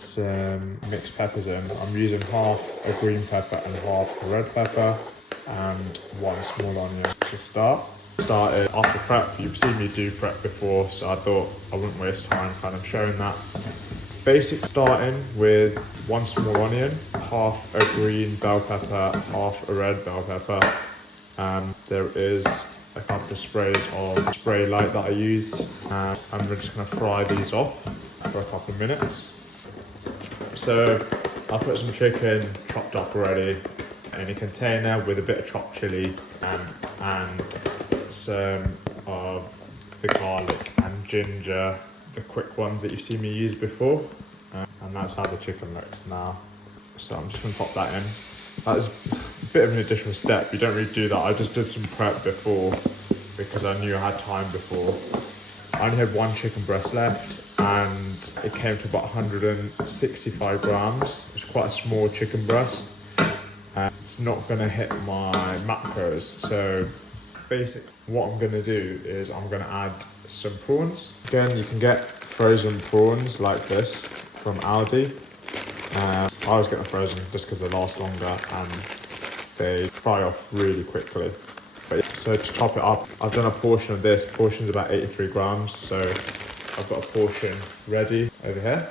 some mixed peppers in. I'm using half a green pepper and half a red pepper and one small onion to start. Started off the prep. You've seen me do prep before, so I thought I wouldn't waste time kind of showing that. Basic, starting with one small onion, half a green bell pepper, half a red bell pepper. There is a couple of sprays of spray light that I use, and we're just going to fry these off for a couple of minutes. So I'll put some chicken chopped up already in a container with a bit of chopped chilli and some of the garlic and ginger, the quick ones that you've seen me use before, and that's how the chicken looks now. So I'm just going to pop that in. That's a bit of an additional step. You don't really do that. I just did some prep before because I knew I had time before. I only had one chicken breast left and it came to about 165 grams. It's quite a small chicken breast. It's not going to hit my macros. So basic, what I'm going to do is I'm going to add some prawns. Again, you can get frozen prawns like this from Aldi. I was getting frozen just because they last longer and they fry off really quickly. But yeah, so to chop it up, I've done a portion of this. Portion's about 83 grams, so I've got a portion ready over here,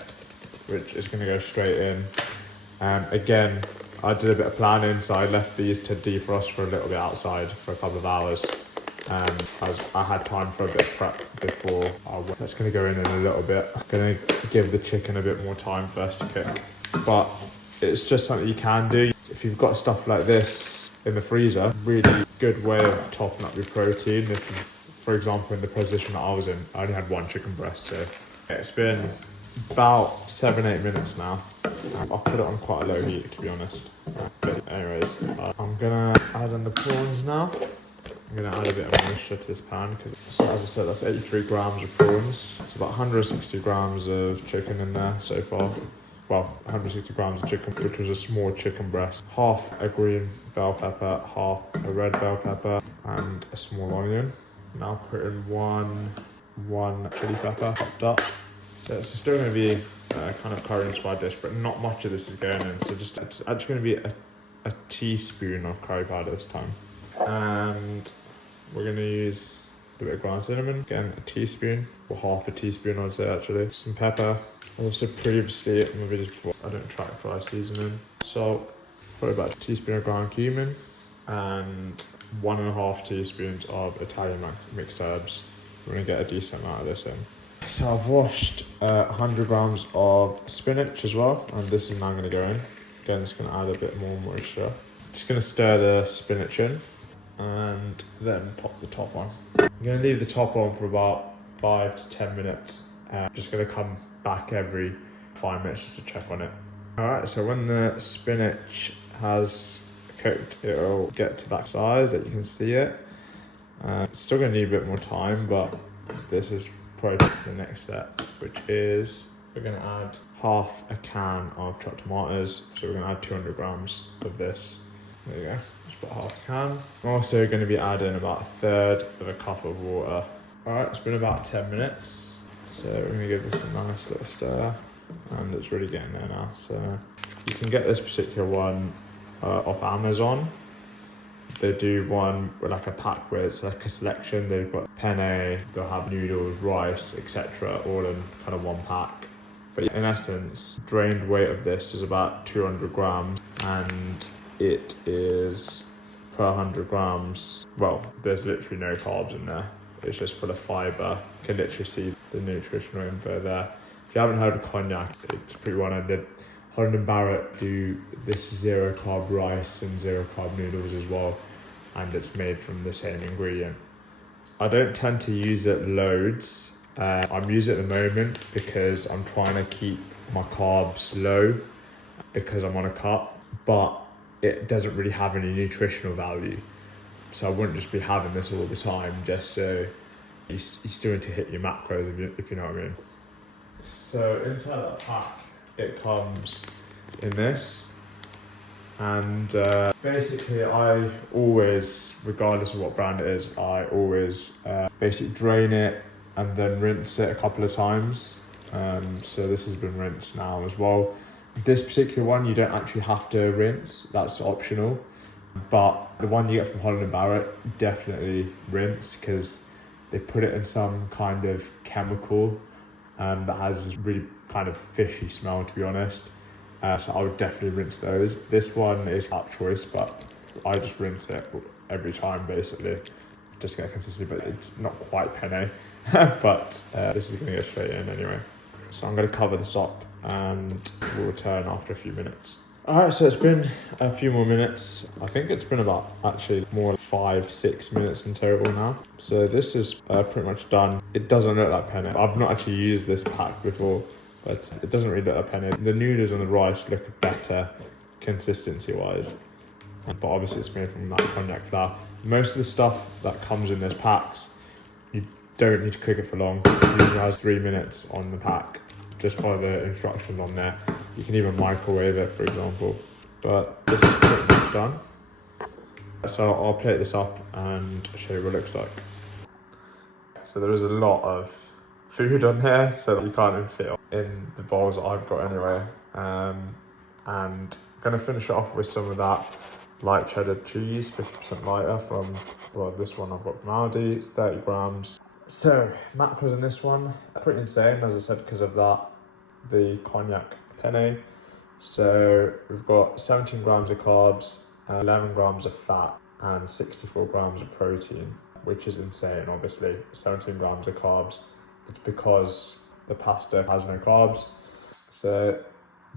which is going to go straight in. Again, I did a bit of planning, so I left these to defrost for a little bit outside for a couple of hours. As I had time for a bit of prep before I went. That's going to go in a little bit. I'm going to give the chicken a bit more time first to cook. But it's just something you can do. If you've got stuff like this in the freezer, really good way of topping up your protein. If you, for example, in the position that I was in, I only had one chicken breast, so it's been about 7-8 minutes now. I'll put it on quite a low heat, to be honest. But anyways, I'm gonna add in the prawns now. I'm gonna add a bit of moisture to this pan because, so as I said, that's 83 grams of prawns. It's about 160 grams of chicken in there so far. Well, 160 grams of chicken, which was a small chicken breast. Half a green bell pepper, half a red bell pepper, and a small onion. Now put in one chili pepper chopped up. So it's still going to be kind of curry inspired dish, but not much of this is going in. So just it's actually going to be a teaspoon of curry powder this time. And we're going to use a bit of ground cinnamon, again a teaspoon, or half a teaspoon I'd say actually. Some pepper. Also previously in my videos before, I don't track fry seasoning. Salt, probably about a teaspoon of ground cumin, and 1.5 teaspoons of Italian mixed herbs. We're going to get a decent amount of this in. So I've washed 100 grams of spinach as well, and this is now going to go in. Again, just going to add a bit more moisture. Just going to stir the spinach in and then pop the top on. I'm going to leave the top on for about 5 to 10 minutes. Just going to come back every 5 minutes just to check on it. Alright, so when the spinach has cooked, it'll get to that size that you can see it. It's still going to need a bit more time, but this is probably the next step, which is we're going to add half a can of chopped tomatoes. So we're going to add 200 grams of this. There you go, just about half a can. I'm also going to be adding about 1/3 of a cup of water. Alright, it's been about 10 minutes. So we're going to give this a nice little stir, and it's really getting there now. So you can get this particular one off Amazon. They do one with like a pack where it's like a selection. They've got penne, they'll have noodles, rice, etc. all in kind of one pack. But in essence, drained weight of this is about 200 grams, and it is per 100 grams. Well, there's literally no carbs in there. It's just full of fibre. You can literally see the nutritional info there. If you haven't heard of Konjac, it's pretty well-known. Holland & Barrett do this 0 carb rice and 0 carb noodles as well, and it's made from the same ingredient. I don't tend to use it loads. I'm using it at the moment because I'm trying to keep my carbs low because I'm on a cut, but it doesn't really have any nutritional value. So I wouldn't just be having this all the time, just so you still need to hit your macros, if you know what I mean. So inside that pack, it comes in this. And basically I always, regardless of what brand it is, I always basically drain it and then rinse it a couple of times. So this has been rinsed now as well. This particular one you don't actually have to rinse, that's optional. But the one you get from Holland & Barrett, definitely rinse, because they put it in some kind of chemical that has this really kind of fishy smell, to be honest. So I would definitely rinse those. This one is app choice, but I just rinse it every time basically, just get consistency, but it's not quite penne. But this is going to go straight in anyway. So I'm going to cover this up and we'll return after a few minutes. Alright, so it's been a few more minutes. I think it's been about actually more like 5-6 minutes in total now. So this is pretty much done. It doesn't look like penne. I've not actually used this pack before, but it doesn't really look like penne. The noodles and the rice look better consistency wise. But obviously it's made from that Konjac flour. Most of the stuff that comes in those packs, you don't need to cook it for long. It usually has 3 minutes on the pack. Just follow the instructions on there. You can even microwave it, for example. But this is pretty much done. So I'll plate this up and show you what it looks like. So there is a lot of food on here, so that you can't even fit in the bowls that I've got anyway. And I'm gonna finish it off with some of that light cheddar cheese, 50% lighter from, well, this one I've got from Aldi, it's 30 grams. So macros in this one, pretty insane, as I said, because of that, the Konjac penne. So we've got 17 grams of carbs, 11 grams of fat, and 64 grams of protein, which is insane, obviously. 17 grams of carbs. It's because the pasta has no carbs. So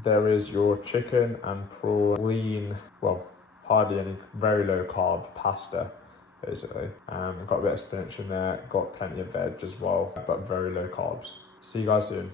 there is your chicken and prawn, lean, well, hardly any, very low carb pasta, basically. Got a bit of spinach in there, got plenty of veg as well, but very low carbs. See you guys soon.